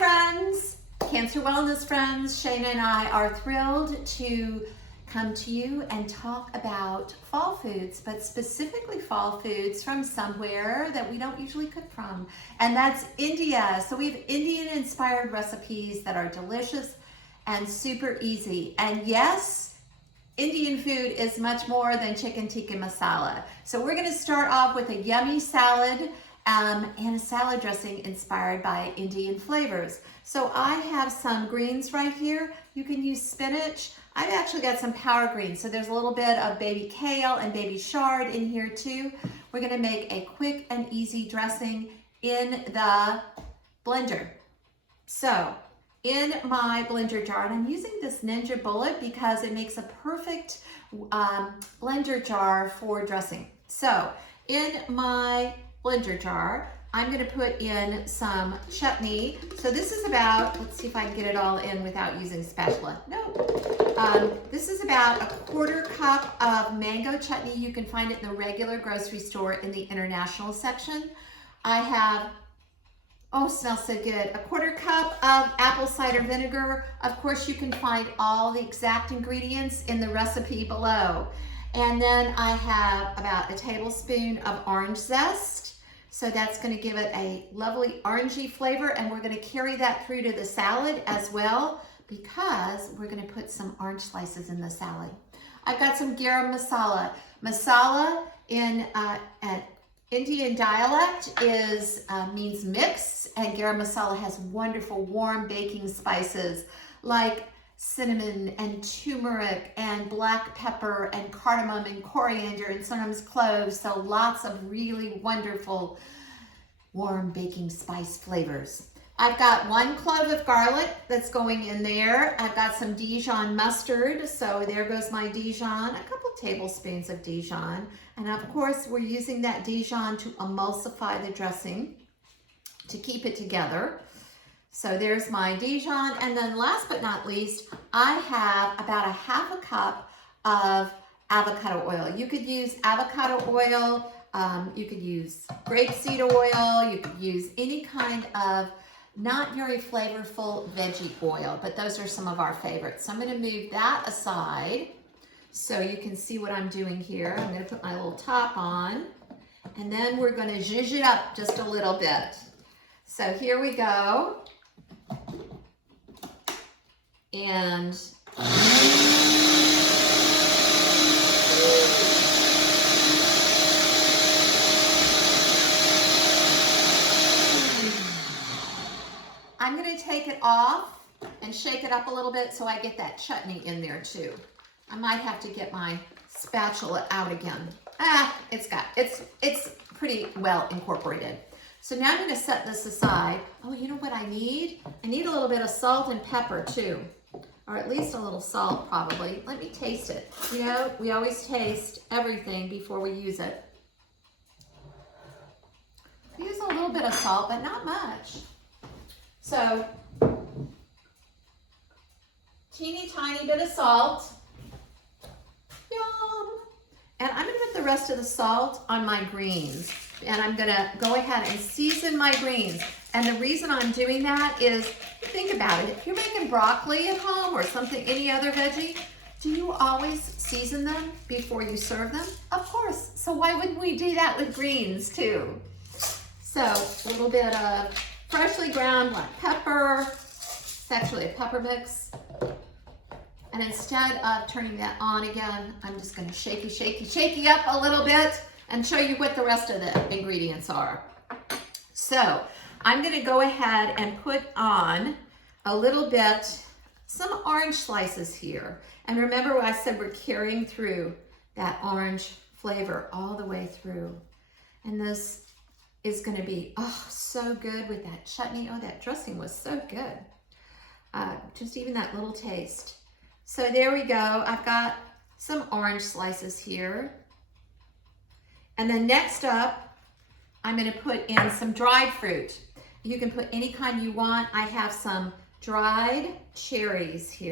friends, Cancer Wellness friends. Shayna and I are thrilled to come to you and talk about fall foods, but specifically fall foods from somewhere that we don't usually cook from, and that's India. So we have Indian-inspired recipes that are delicious and super easy. And yes, Indian food is much more than chicken tikka masala. So we're gonna start off with a yummy salad and a salad dressing inspired by Indian flavors. So I have some greens right here. You can use spinach. I've actually got some power greens. So there's a little bit of baby kale and baby chard in here too. We're gonna make a quick and easy dressing in the blender. So in my blender jar, and I'm using this Ninja Bullet because it makes a perfect blender jar for dressing. So in my blender jar, I'm gonna put in some chutney. So this is about, let's see if I can get it all in without using a spatula. No. This is about a 1/4 cup of mango chutney. You can find it in the regular grocery store in the international section. I have, oh, smells so good, a 1/4 cup of apple cider vinegar. Of course, you can find all the exact ingredients in the recipe below. And then I have about a tablespoon of orange zest. So that's gonna give it a lovely orangey flavor, and we're gonna carry that through to the salad as well because we're gonna put some orange slices in the salad. I've got some garam masala. Masala in an Indian dialect means mix, and garam masala has wonderful warm baking spices like cinnamon and turmeric and black pepper and cardamom and coriander and sometimes cloves. So lots of really wonderful warm baking spice flavors. I've got 1 clove of garlic that's going in there. I've got some Dijon mustard. So there goes my Dijon, a couple tablespoons of Dijon. And of course, we're using that Dijon to emulsify the dressing to keep it together. So there's my Dijon, and then last but not least, I have about a 1/2 cup of avocado oil. You could use avocado oil, you could use grapeseed oil, you could use any kind of not very flavorful veggie oil, but those are some of our favorites. So I'm gonna move that aside so you can see what I'm doing here. I'm gonna put my little top on, and then we're gonna zhuzh it up just a little bit. So here we go. And I'm going to take it off and shake it up a little bit so I get that chutney in there too. I might have to get my spatula out again. It's pretty well incorporated. So now I'm going to set this aside. Oh, you know what I need? I need a little bit of salt and pepper too, or at least a little salt probably. Let me taste it. You know, we always taste everything before we use it. Use a little bit of salt, but not much. So, teeny tiny bit of salt. Yum! And I'm going to put the rest of the salt on my greens. And I'm gonna go ahead and season my greens. And the reason I'm doing that is, think about it. If you're making broccoli at home or something, any other veggie, do you always season them before you serve them? Of course. So why wouldn't we do that with greens too? So a little bit of freshly ground black pepper. It's actually a pepper mix. And instead of turning that on again, I'm just gonna shaky up a little bit and show you what the rest of the ingredients are. So I'm gonna go ahead and put on a little bit, some orange slices here. And remember what I said, we're carrying through that orange flavor all the way through. And this is gonna be, oh, so good with that chutney. Oh, that dressing was so good. Just even that little taste. So there we go. I've got some orange slices here. And then next up, I'm gonna put in some dried fruit. You can put any kind you want. I have some dried cherries here.